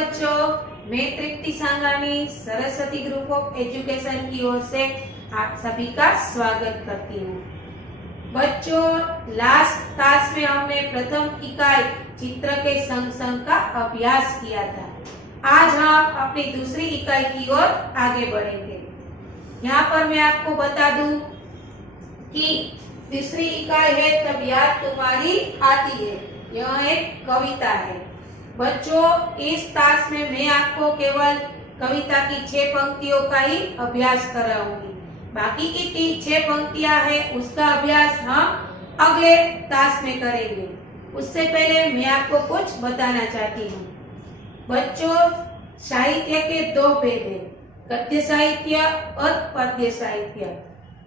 बच्चों, मैं तृप्ति सांगानी Saraswati group of education की ओर से आप सभी का स्वागत करती हूँ। बच्चों, लास्ट क्लास में हमने प्रथम इकाई चित्र के संग संग का अभ्यास किया था। आज हम अपनी दूसरी इकाई की ओर आगे बढ़ेंगे। यहाँ पर मैं आपको बता दूं कि दूसरी इकाई है तब याद तुम्हारी आती है। यह एक कविता है। बच्चों, इस क्लास में मैं आपको केवल कविता की 6 पंक्तियों का ही अभ्यास कराऊंगी। बाकी की 6 पंक्तियां हैं, उसका अभ्यास हम अगले क्लास में करेंगे। उससे पहले मैं आपको कुछ बताना चाहती हूँ। बच्चों, साहित्य के 2 भेद हैं, गद्य साहित्य और पद्य साहित्य।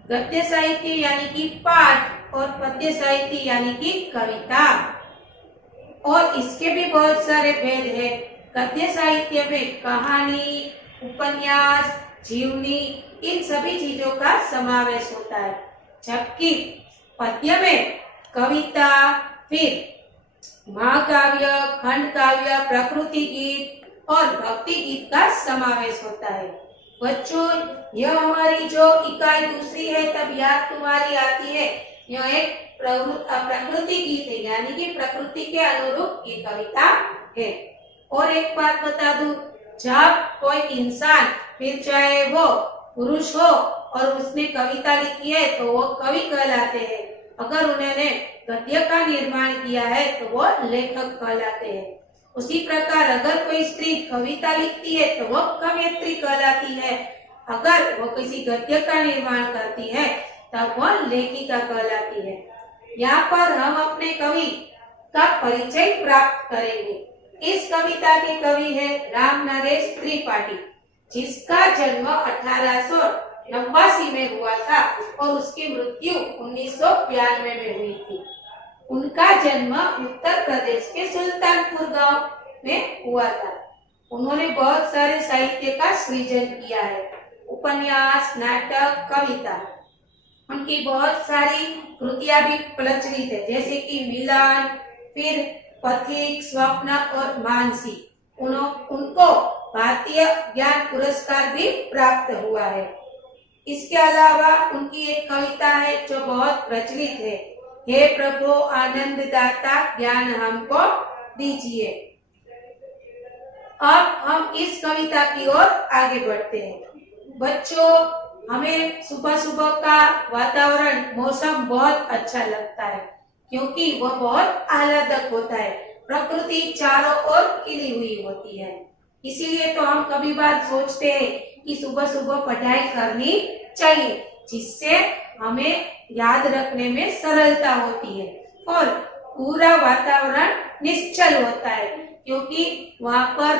गद्य साहित्य यानी कि पाठ और पद्य साहित्य यानी कि कविता। और इसके भी बहुत सारे भेद हैं। गद्य साहित्य में कहानी, उपन्यास, जीवनी, इन सभी चीजों का समावेश होता है, जबकि पद्य में कविता, फिर महाकाव्य, खंड काव्य, प्रकृति गीत और भक्ति गीत का समावेश होता है। बच्चों, यह हमारी जो इकाई दूसरी है तब याद तुम्हारी आती है, यह एक प्रकृति गीत है, यानी कि प्रकृति के अनुरूप ये कविता है। और एक बात बता दूं, जब कोई इंसान, फिर चाहे वो पुरुष हो और उसने कविता लिखी है तो वो कवि कहलाते हैं। अगर उन्होंने गद्य का निर्माण किया है तो वो लेखक कहलाते हैं। उसी प्रकार अगर कोई स्त्री कविता लिखती है तो वो कवयित्री कहलाती है। अगर वो किसी गद्य का निर्माण करती है तब वो लेखिका कहलाती है। यहाँ पर हम अपने कवि का परिचय प्राप्त करेंगे। इस कविता के कवि है राम नरेश त्रिपाठी, जिसका जन्म 1889 में हुआ था और उसकी मृत्यु 1992 में हुई थी। उनका जन्म उत्तर प्रदेश के सुल्तानपुर गांव में हुआ था। उन्होंने बहुत सारे साहित्य का सृजन किया है, उपन्यास, नाटक, कविता। उनकी बहुत सारी कृतियां भी प्रचलित है, जैसे कि मिलन, फिर पथिक, स्वप्न और मानसी। उनको भारतीय ज्ञान पुरस्कार भी प्राप्त हुआ है। इसके अलावा उनकी एक कविता है जो बहुत प्रचलित है, हे प्रभु आनंद दाता ज्ञान हमको दीजिए। अब हम इस कविता की ओर आगे बढ़ते हैं। बच्चों, हमें सुबह सुबह का वातावरण, मौसम बहुत अच्छा लगता है, क्योंकि वह बहुत आह्लादक होता है। प्रकृति चारों ओर खिली हुई होती है। इसीलिए तो हम कभी बार सोचते हैं कि सुबह सुबह पढ़ाई करनी चाहिए, जिससे हमें याद रखने में सरलता होती है और पूरा वातावरण निश्चल होता है, क्योंकि वहाँ पर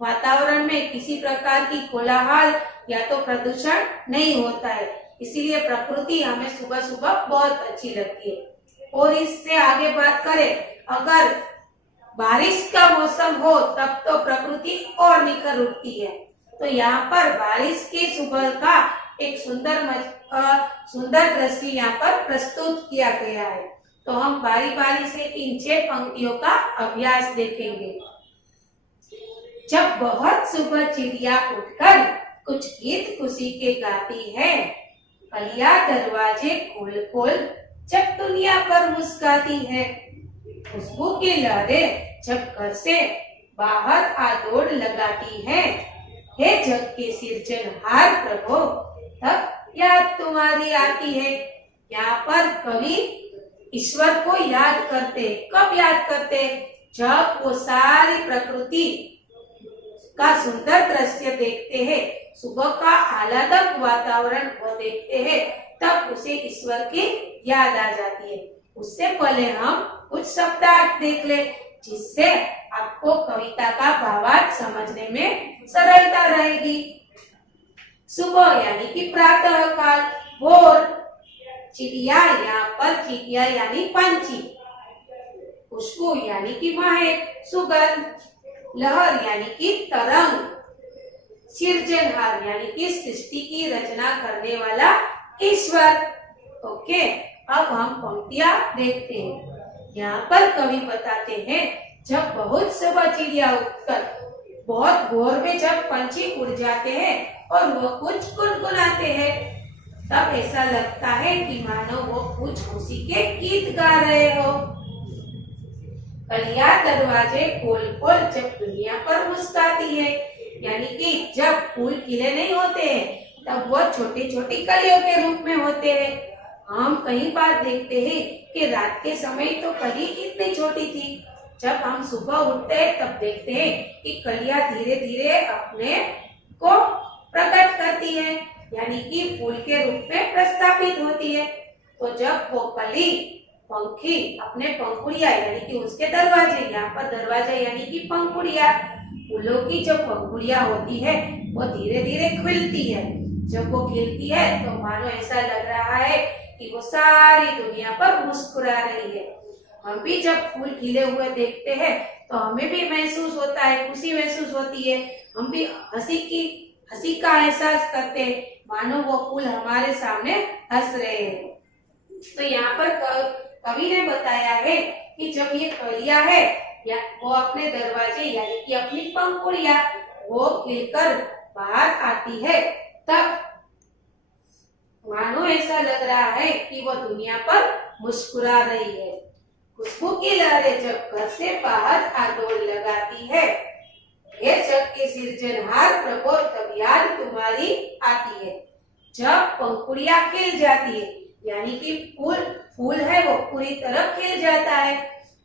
वातावरण में किसी प्रकार की कोलाहल या तो प्रदूषण नहीं होता है। इसीलिए प्रकृति हमें सुबह सुबह बहुत अच्छी लगती है। और इससे आगे बात करें, अगर बारिश का मौसम हो तब तो प्रकृति और निखर उठती है। तो यहाँ पर बारिश की सुबह का एक सुंदर दृश्य यहाँ पर प्रस्तुत किया गया है। तो हम बारी बारी से इन 6 पंक्तियों का अभ्यास देखेंगे। जब बहुत सुबह चिड़िया उठकर कुछ गीत खुशी के गाती है, कलियां दरवाजे खोल खोल जब दुनिया पर मुस्काती है, खुशबू की लहरें जब घर से बाहर आ दौड़ लगाती है, हे जग के सिरजनहार प्रभु तब याद तुम्हारी आती है। यहाँ पर कवि ईश्वर को याद करते, कब याद करते? जब वो सारी प्रकृति का सुंदर दृश्य देखते हैं, सुबह का आह्लादक वातावरण वो देखते हैं, तब उसे ईश्वर की याद आ जाती है। उससे पहले हम कुछ शब्दार्थ देख ले, जिससे आपको कविता का भावार्थ समझने में सरलता रहेगी। सुबह यानी कि प्रातः काल, भोर, चिड़िया, यहाँ पर चिड़िया यानी पंछी, खुशबू यानी कि महक, सुगंध, लहर यानी कि तरंग, सिरजनहार यानी कि सृष्टि की रचना करने वाला ईश्वर। ओके, अब हम पंक्तियां देखते हैं। यहाँ पर कवि बताते हैं, जब बहुत सुबह चिड़िया उठकर बहुत भोर में जब पंछी उड़ जाते हैं और वो कुछ गुनगुनाते हैं, तब ऐसा लगता है कि मानो वो कुछ खुशी के गीत गा रहे हो। कलियां दरवाजे खोल खोल जब दुनिया पर मुस्कुराती है, यानी कि जब फूल खिले नहीं होते हैं तब वो छोटी छोटी कलियों के रूप में होते हैं। हम कई बार देखते हैं कि रात के समय तो कली इतनी छोटी थी, जब हम सुबह उठते हैं तब देखते हैं कि कलियां धीरे धीरे अपने को प्रकट करती है, यानी कि फूल के रूप में प्रस्थापित होती है। तो जब वो कली पंखी अपने पंखुड़िया यानी कि उसके दरवाजे, यहाँ पर दरवाजा यानी कि पंखुड़िया, फूलों की जो पंखुड़िया होती है वो धीरे धीरे खिलती है। जब वो खिलती है तो मानो ऐसा लग रहा है कि वो सारी दुनिया पर मुस्कुरा रही है। हम भी जब फूल खिले हुए देखते हैं तो हमें भी महसूस होता है, खुशी महसूस होती है। हम भी हंसी का एहसास करते हैं, मानो वो फूल हमारे सामने हंस रहे हैं। तो यहाँ पर कवि ने बताया है कि जब ये कलियां है या वो अपने दरवाजे यानी कि अपनी पंखुड़ियां वो खिलकर बाहर आती है, तब मानो ऐसा लग रहा है कि वो दुनिया पर मुस्कुरा रही है। खुशबू की लहरें जब घर से बाहर आडोल लगाती है, हे जग के सृजनहार प्रभु तब याद तुम्हारी आती है। जब पंखुड़ियां खिल जाती है यानी कि फूल है वो पूरी तरह खिल जाता है,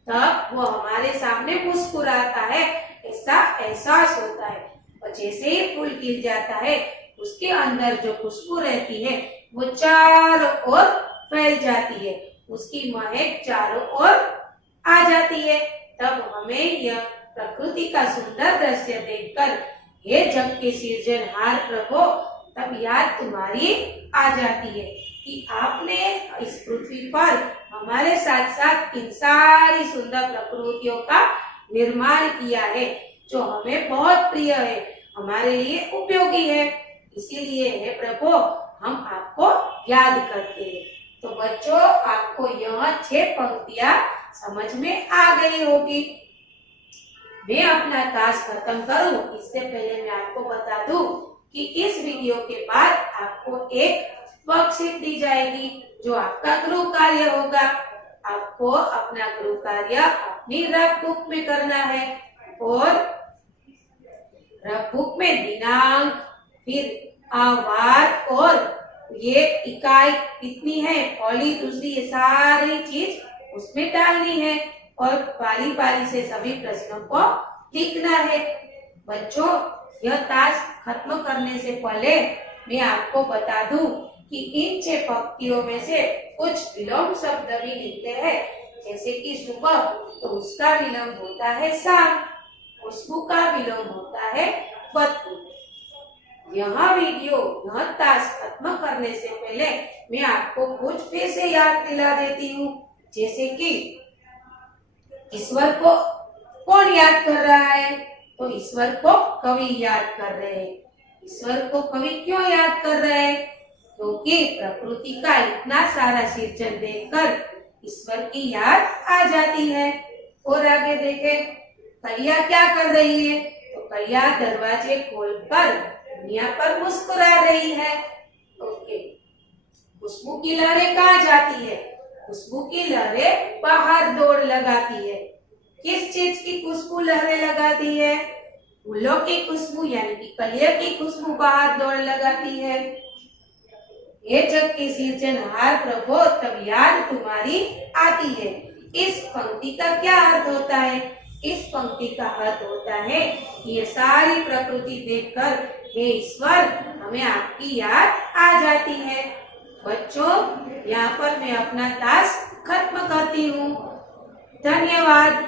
तब वो हमारे सामने मुस्कुराता है, ऐसा एहसास होता है। और जैसे ही फूल खिल जाता है उसके अंदर जो खुशबू रहती है वो चारों ओर फैल जाती है, उसकी महक चारों ओर आ जाती है। तब हमें यह प्रकृति का सुंदर दृश्य देखकर हे जग के सृजनहार प्रभु तब याद तुम्हारी आ जाती है कि आपने इस पृथ्वी पर हमारे साथ साथ इन सारी सुंदर प्रकृतियों का निर्माण किया है, जो हमें बहुत प्रिय है, हमारे लिए उपयोगी है। इसीलिए हे प्रभु हम आपको याद करते हैं। तो बच्चों, आपको यह 6 पंक्तियां समझ में आ गई होगी। मैं अपना टास्क खत्म करूं इससे पहले मैं आपको बता दूं कि इस वीडियो के बाद आपको एक वर्कशीट दी जाएगी जो आपका गृह कार्य होगा। आपको अपना गृह कार्य अपनी रफ बुक में करना है और रफ बुक में दिनांक, फिर वार और ये इकाई कितनी है, पहली दूसरी ये सारी चीज उसमें डालनी है और बारी बारी से सभी प्रश्नों को लिखना है। बच्चों, यह टास्क खत्म करने से पहले मैं आपको बता दूं कि इन 6 पंक्तियों में से कुछ विलोम शब्द भी लिखते हैं, जैसे कि सुबह तो उसका विलोम होता है शाम, खुशबू का विलोम होता है बदबू। यह वीडियो यह टास्क खत्म करने से पहले मैं आपको कुछ फिर से याद दिला देती हूँ, जैसे कि ईश्वर को कौन याद कर रहा है, तो ईश्वर को कवि याद कर रहे हैं। ईश्वर को कवि क्यों याद कर रहे हैं, क्योंकि प्रकृति का इतना सारा सृजन देखकर ईश्वर की याद आ जाती है। और आगे देखें, कलियां क्या कर रही है, तो कलियां दरवाजे खोलकर दुनिया पर मुस्कुरा रही है। ओके, खुशबू की लहरें कहाँ जाती है, खुशबू की लहरें बाहर दौड़ लगाती है। किस चीज की खुशबू लहरें लगाती है, फूलों की खुशबू यानी कि कलियों की खुशबू बाहर दौड़ लगाती है। हे जग के सृजनहार प्रभु तब याद तुम्हारी आती है। इस पंक्ति का क्या अर्थ होता है, इस पंक्ति का अर्थ होता है कि ये सारी प्रकृति देखकर हे ईश्वर हमें आपकी याद आ जाती है। बच्चों, यहाँ पर मैं अपना टास्क खत्म करती हूँ। धन्यवाद।